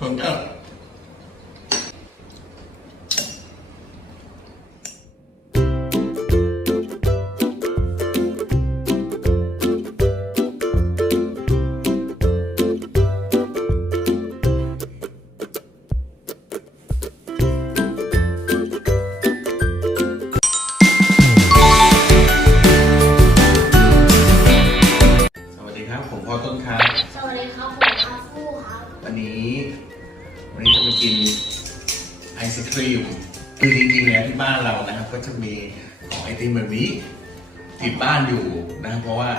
ชน ไอศครีมคือจริงๆแล้วที่บ้านเรานะครับ ก็จะมีของไอติมแบบนี้ติดบ้านอยู่นะครับเพราะว่า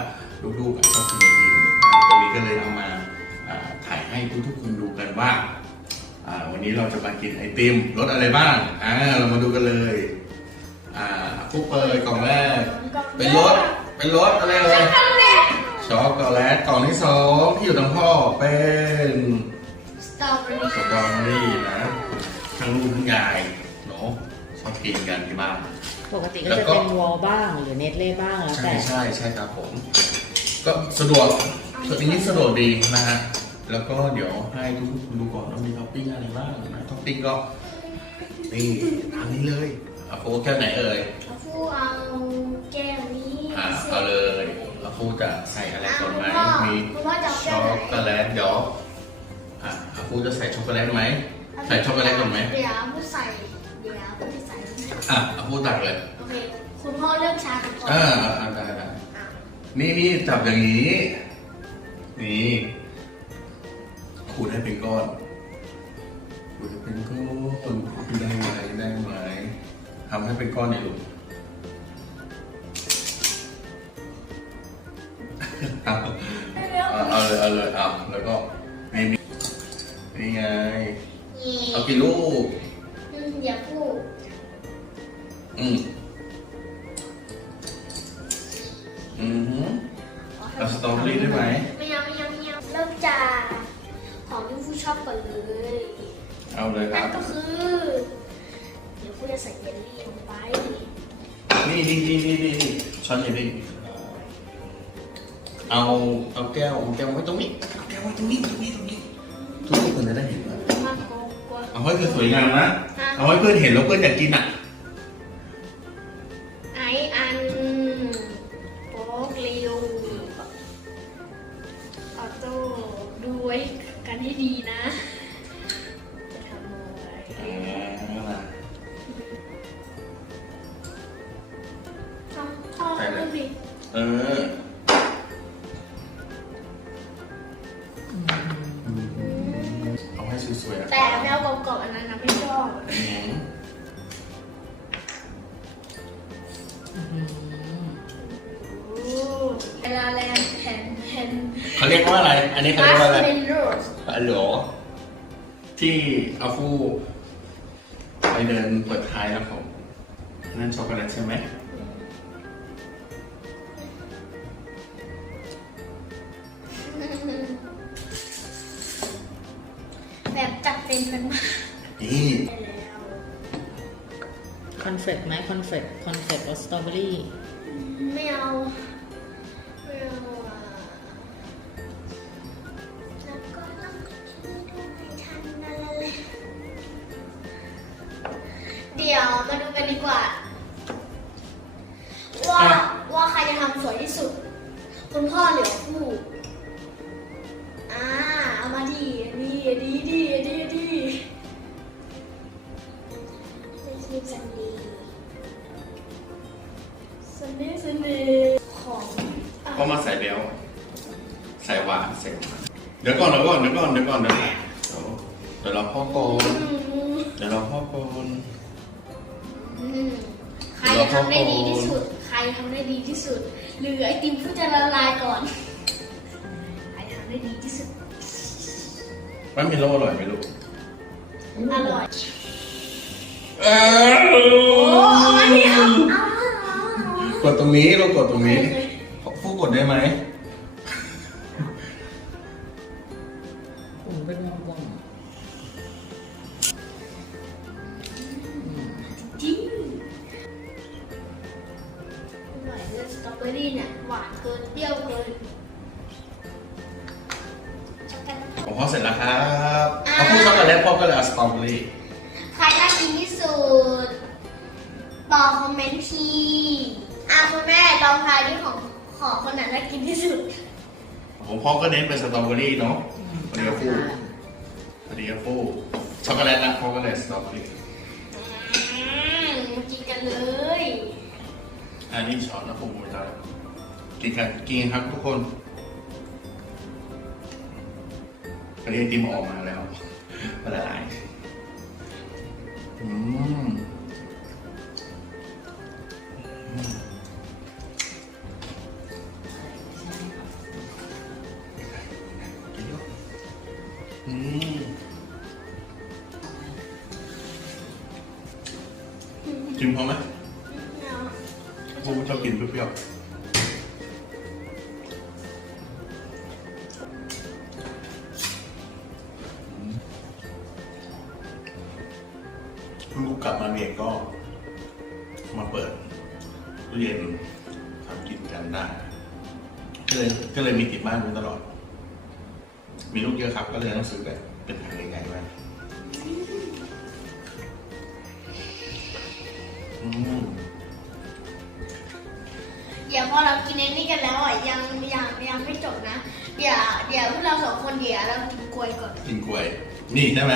ลูกๆอะชอบกินไอติมนะครับตอนนี้ก็เลยเอามาอ่าถ่ายให้ทุกๆคนดูกันว่าอ่า วันนี้เราจะมากินไอติมรสอะไรบ้างอ่าเรามาดูกันเลยอ่าผู้เปิดกล่องแรก เป็นรสเป็นรสอะไรเลยช็อกโกแลตกล่องที่สองที่อยู่ตรงพ่อเป็นสตรอเบอรี่สตรอเบอรี่นะ ทั้งลูกทั้งยายเนาะชอบกินกันที่บ้าน ปกติก็แล้วจะก็เป็นวอลบ้างหรือเนตเล่บ้างแล้วใช่แต่ใช่ใช่ครับผม ก็สะดวกตัวนี้สะดวกดีนะฮะแล้วก็เดี๋ยวให้ทุกคนดูก่อนว่ามีท็อปปิ้งอะไรบ้างนะท็อปปิ้งก็นี่ทางนี้เลยเอาโฟแก้วไหนเอ่ยอาฟูเอาแก้วนี้อ่าเอาเลยเอาโฟจะใส่อะไรก่อนไหมอะมี คุณพ่อจะเอาแก้ช็วอกไหน โกแลตเดี๋ยวอะอาฟูจะใส่ช็อกโกแลตไหมใส่ช็อกโกแลตก่อนไหมเดี๋ยวพูใส่เดี๋ยวพูใส่อะอาฟูตักเลยโอเคคุณพ่อเลือกชากันก่อนอ่าอ่าได้ได้อะนี่นี่จับอย่างนี้ นี่ขูดให้เป็นก้อนขูดให้เป็นก้อนได้ไหมได้ไหมทำให้เป็นก้อนหน่อยลูกเอาเอาเอาเลยเอาเลยเอาแล้วก็นี่นี่นี่ไงนี่ เอากี่ลูกอืมอย่าพูดอืมอือหือเอาสตรอเบอรี่ได้ไหมไม่เอาไม่เอาไม่เอาเริ่มจากของที่ฟูชอบก่อนเลยเอาเลยคนั่รันบก็คือ เดี๋ยวฟูจะใส่เยลลี่ลงไปนี่นี่นี่นี่นี่นี่ช้อนใหญ่ดิเอาเอาแก้วเอาแก้วไว้ตรงนี้เอาแก้วไว้ตรงนี้ตรงนี้ตรงนี้ทุกคนจะได้เห็นว่ามากกว่า เอาไว้คือสวยงามนะเอาไว้เพื่อนเห็นแล้วเพื่อนอยากกินอะ ไออันโป๊กเร็วออโต้ดูไว้กันให้ดีนะ จะทำอะไรอ่าเอาพ่อใส่เลยลูกดิเออ นนี้เขาเรียกว่าอะไรเป็นโรสฮัลโหลที่อาฟูไปเดินเปิดท้ายแล้วผมนั่นช็อกโกแลตใช่ไหมแบบจัดเต็มกันมากนี่ไปแล้วคอนเฟกต์ไหมคอนเฟกต์คอนเฟกต์รสสตรอเบอรี่ไม่เอา สันดีสันดีของอะก็มาใส่เบลใส่หวานใส่หวานเดี๋ยวก่อนเดี๋ยวก่อนเดี๋ยวก่อนเดี๋ยวก่อนเดี๋ยวก่อนเดี๋ยวเราพ่อก่อนอืมเดี๋ยวเราพ่อก่อนอืมใครจะทำได้ดีที่สุด ใครทำได้ดีที่สุด หรือไอติมผู้จะละลายก่อน ใครทำได้ดีที่สุดมันมีโลอร่อยไหมลูก อร่อย กดตรงนี้เรากดตรงนี้ฟูกดได้ไหมผมเป็นวงวงจริงอร่อยเลยสตรอเบอรี่เนี่ยหวานเกินเปรี้ยวเกินช็อกโกแลตของพ่อเสร็จแล้วครับอ่าเอาพูดช็อกโกแลตพ่อก็เลยเอาสตรอเบอรี่ใครน่ากินที่สุดบอกคอมเมนต์ที อะคุณแม่ลองทายที่ของของคนไหนน่ากินที่สุด ผมพ่อก็เน้นเป็นสตรอเบอรี่เนาะพอดีกับฟูพอดีกับฟูช็อกโกแลตนะพ่อก็เลยสตรอเบอรี่อืมมากินกันเลยอันนี้ช้อนนะผมมูลแล้วกินกันกินกันครับทุกคนอันนี้ไอติมออกมาแล้วมาละลายอืม กินพอไหมผมชอบกินเปรี้ยวๆลูกกลับมาเรียนก็ มาเปิดตู้เย็นทำกินกันได้ก็เลยก็เลยมีติดบ้านไว้ตลอด มีลูกเยอะครับก็เลยต้องซื้อแบบ เดี๋ยวพอเรากินไอ้นี่กันแล้วอะยังยังยังไม่จบนะ เดี๋ยวเดี๋ยวพวกเราสองคนเดี๋ยวเรากินกล้วยก่อน กินกล้วย นี่ใช่ไหม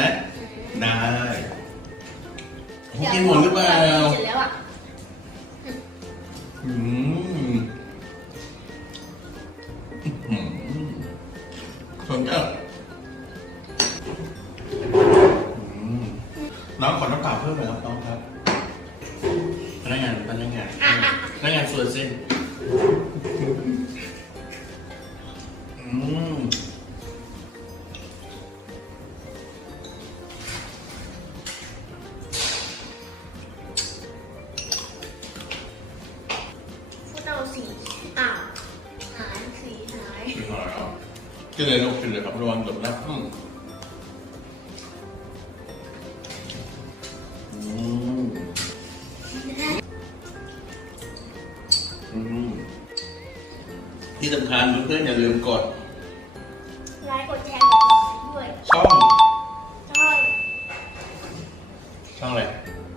ได้ผมกินหมดหรือเปล่าเสร็จแล้วอะอืมอืมสนใจอืมน้องขอน้ำเปล่าเพิ่มหน่อยครับน้อง กินเลยลูกกินเลยครับระวังหลบนะอืมอืมอืมที่สำคัญเพื่อนๆอย่าลืมกดไลค์กดแชร์กดติดตามด้วยช่องช่องช่องอะไร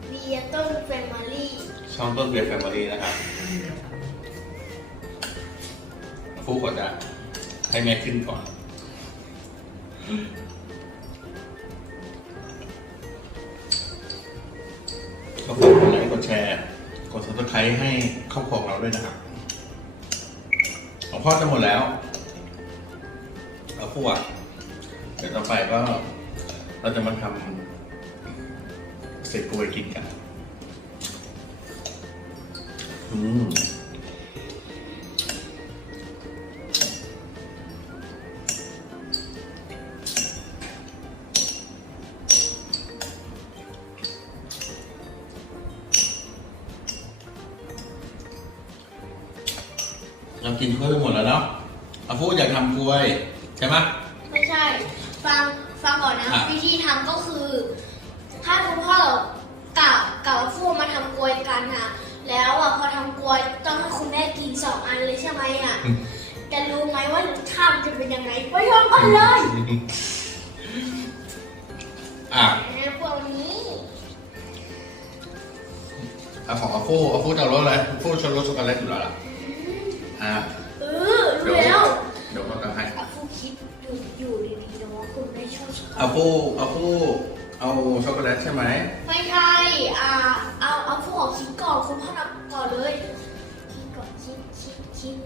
เบียร์ต้นแฟมิลี่ช่องต้นเบียร์แฟมิลี่นะครับฟูกดอะ ให้แม่ขึ้นก่อน ก็ฝากกดไลค์กดแชร์ กด subscribe ให้ครอบครัวเราด้วยนะครับ ของพ่อจะหมดแล้วแล้วฟูอะเดี๋ยวต่อไปก็ เราจะมาทำเสร็จกล้วยกินกัน อืม กินกล้วยไปหมดแล้วเนาะอาฟูอยากทำกล้วยใช่ไหม ไม่ใช่ ฟังฟังก่อนนะ อะ วิธีทำก็คือ ถ้าคุณพ่อกับกับฟูมาทำกลวยกันนะแล้วอะพอทำกลวยต้องให้คุณแม่กินสองอันเลยใช่ไหมอะ แต่รู้ไหมว่ารสชาติมันจะเป็นยังไงไปลองกันเลยอะพวกนี้เอาของอาฟูอาฟูจะเอารสอะไรอาฟูชอบรสช็อกโกแลตอยู่แล้วล่ะ อะเออรู้แล้วเดี๋ยวก็จะให้อะฟูคิดอยู่อยู่ดีๆนะว่าคุณไม่ชอบช็อกโกแลอาตฟูอาฟูเอาช็อกโกแลตใช่ไหมไม่ใช่อ่าเอาเอาฟูออกคิดก่อนคุณพ่อทำก่อนเลยคิดก่อนคิดคิดคิด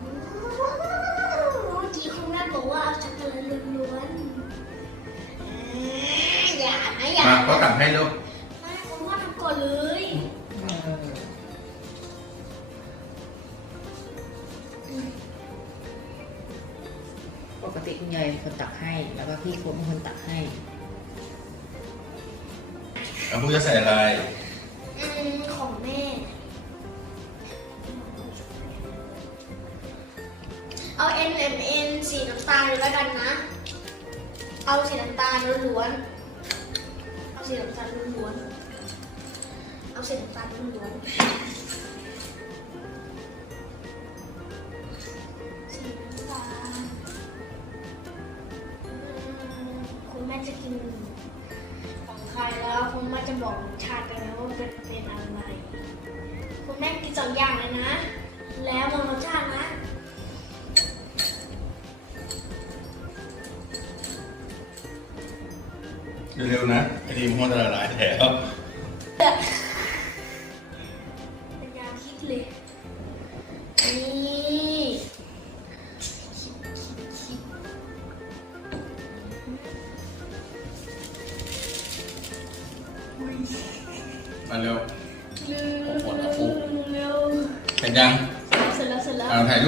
เมื่อกี้คุณแม่บอกว่าเอาช็อกโกแลตล้วนๆเอ้ยอย่านะอย่ามาก็ตักให้ลูก ปกติคุณยายเป็นคนตักให้ แล้วก็พี่คุณเป็นคนตักให้ อาฟูจะใส่อะไร อืมของแม่ เอา N M N สีน้ำตาลเลยแล้วกันนะ เอาสีน้ำตาลล้วนๆ เอาสีน้ำตาลล้วนๆ เอาสีน้ำตาลล้วนๆ ม่จะกินของใครแล้วคุณแม่จะบอกรสชาติกันนะว่าเป็นเป็นอะไร คุณแม่กินสองอย่างเลยนะ แล้วมองรสชาตินะเร็วๆนะไอดีมมันจะละลายแถว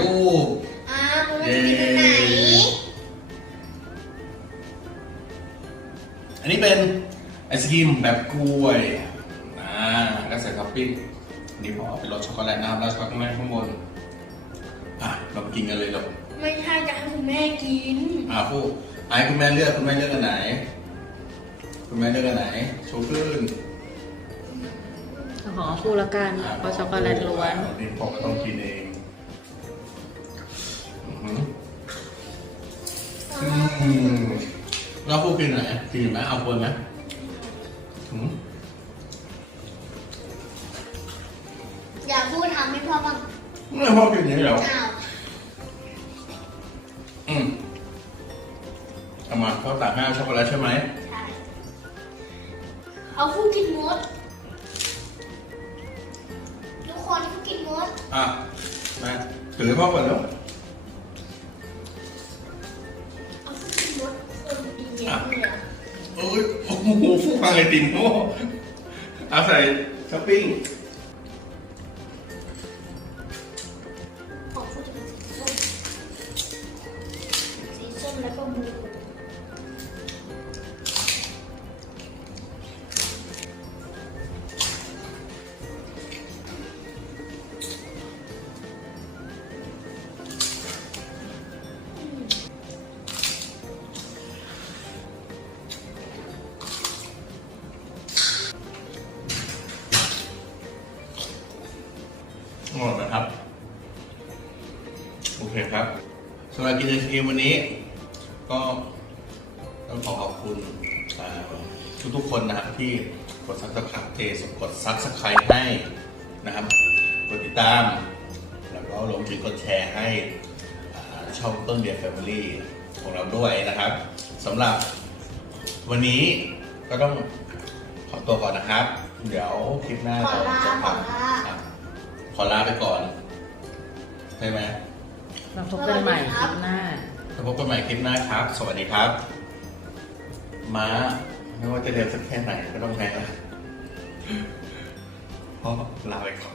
รูปอ่าคุณแม่จะกินอันไหน อันนี้เป็นไอศกรีมแบบกล้วยอ่าแล้วใส่ท็อปปิ้งนี่พอเป็นรสช็อกโกแลตนะครับแล้วช็อกโกแลตข้างบนอะเรามากินกันเลยหรอไม่ใช่จะให้คุณแม่กิน อะผู้ไอ้คุณแม่เลือกคุณแม่เลือกอันไหน คุณแม่เลือกอันไหนโชว์ขึ้นเอาของคู่ละกันเพราะช็อกโกแลตล้วนอันนี้พ่อก็ต้องกินเอง อืมแล้วผู้กินไหนกินไหมเอาคนไหมอืมอยากพูดทำให้พ่อบ้างไม่พ่อกินอย่างนี้เหรออ้าวอืมเอามาพ่อตักให้เอาช็อกโกแลตใช่ไหมใช่เอาพูดกินมดทุกคนพูดกินมดอะมาถือให้พ่อก่อนแล้ว อะเอ้ยโอ้โหฟูฟังไอติมโอ้เอาใส่ช็อปปิ้งของพูดจะเป็นสีส้มสีส้มแล้วก็บลู หมดนะครับ โอเคครับสำหรับกินไอศกรีมวันนี้ ก็ต้องขอขอบคุณอ่าทุกๆคนนะครับที่กดซับสไครต์เทสกดซับสไครต์ให้นะครับ กดติดตาม แล้วก็รวมถึงกดแชร์ให้ช่องต้นเบียร์แฟมิลี่ของเราด้วยนะครับสำหรับวันนี้ก็ต้องขอตัวก่อนนะครับ เดี๋ยวคลิปหน้าเราจะทำ ขอลาไปก่อน ใช่ไหมเราพบกันใหม่คลิปหน้าแล้วพบกันใหม่คลิปหน้าครับ สวัสดีครับ ม้าไม่ว่าจะเร็วสักแค่ไหนก็ต้องแพ้ละเพราะลาไปก่อน